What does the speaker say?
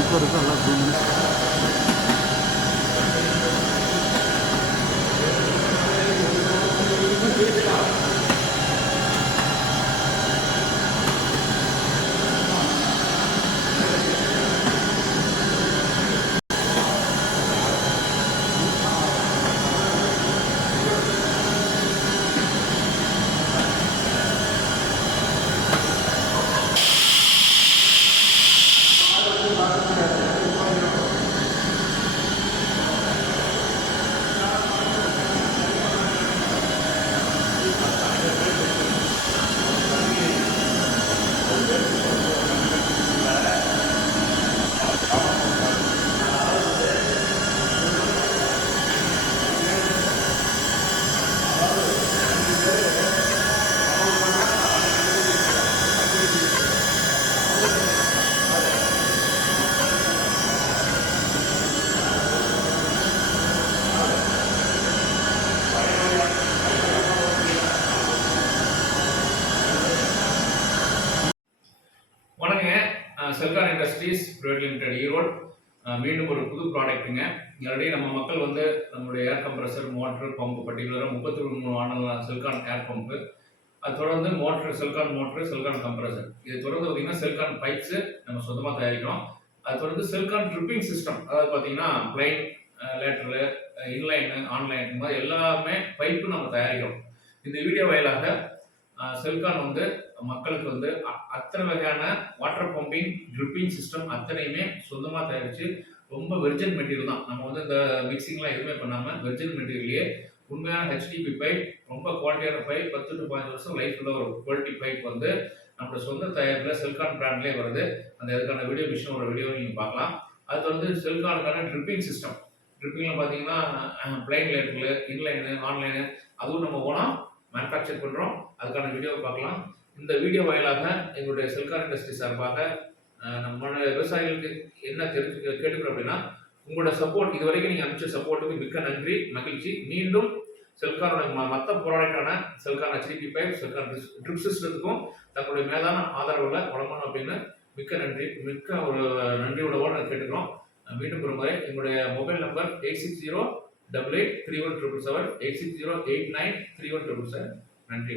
Sticker இருக்குது எல்லாம் zoom பண்ணி வணக்கங்க. Celkon industries private limited Erode. மீண்டும் ஒரு புது ப்ராடக்ட்டுங்க. ஆல்ரெடி நம்ம மக்கள் வந்து நம்மளுடைய ஏர் கம்ப்ரஸர், மோட்டர், பம்பு பர்டிகுலராக 33 மாடல் செல்கான் ஏர் பம்பு, அது தொடர்ந்து motor, Celkon motor, Celkon compressor, இது தொடர்ந்து பார்த்தீங்கன்னா செல்கான் பைப்ஸு நம்ம சொந்தமாக தயாரிக்கிறோம். அது தொடர்ந்து செல்கான் ட்ரிப்பிங் சிஸ்டம், அதாவது பார்த்தீங்கன்னா பிளைன், லேட்டரு, இன்லைனு, ஆன்லைன், இந்த மாதிரி எல்லாமே பைப்பு நம்ம தயாரிக்கிறோம். இந்த வீடியோ வாயிலாக செல்கான் வந்து மக்களுக்கு வந்து அத்தனை வகையான வாட்டர் பம்பிங், ட்ரிப்பிங் சிஸ்டம் அத்தனையுமே சொந்தமாக தயாரித்து ரொம்ப வெர்ஜன் மெட்டீரியல் தான். நம்ம வந்து இந்த மிக்சிங்லாம் எதுவுமே பண்ணாமல் வெர்ஜன் மெட்டீரியல்லையே உண்மையான ஹெச்டிபி பைப், ரொம்ப குவாலிட்டியான பைப், 10 to 15 வருஷம் லைஃப் உள்ள ஒரு குவாலிட்டி பைப் வந்து நம்மளோட சொந்த தயாரிப்பில் செல்கான் பிராண்ட்லேயே வருது. அந்த இதுக்கான வீடியோ மிஷினோட வீடியோ நீங்கள் பார்க்கலாம். அது வந்து செல்கானுக்கான ட்ரிப்பிங் சிஸ்டம். ட்ரிப்பிங்கில் பார்த்தீங்கன்னா பிளைன் லேட்டரில், இன்லைனு, ஆன்லைனு, அதுவும் நம்ம ஓனாக மேனுஃபேக்சர் பண்ணுறோம். அதுக்கான வீடியோவை பார்க்கலாம். இந்த வீடியோ வாயிலாக எங்களுடைய செல்கான் இண்டஸ்ட்ரி சார்பாக நம்மளுடைய விவசாயிகளுக்கு என்ன கேட்டுக்கிறோம் அப்படின்னா, உங்களோட சப்போர்ட், இது வரைக்கும் நீங்கள் அனுப்பிச்ச சப்போர்ட்டுக்கு மிக்க நன்றி, மகிழ்ச்சி. மீண்டும் செல்கானோட மற்ற ப்ராடக்டான Selkon HDP pipe, Selkon drip சிஸ்டத்துக்கும் தங்களுடைய மேலான ஆதரவுகளை வழங்கணும் அப்படின்னு மிக்க நன்றி, மிக்க ஒரு நன்றியோட கேட்டுக்கிறோம். மீண்டும் ஒரு முறை எங்களுடைய மொபைல் நம்பர் 8608831777, 8608931777. நன்றி.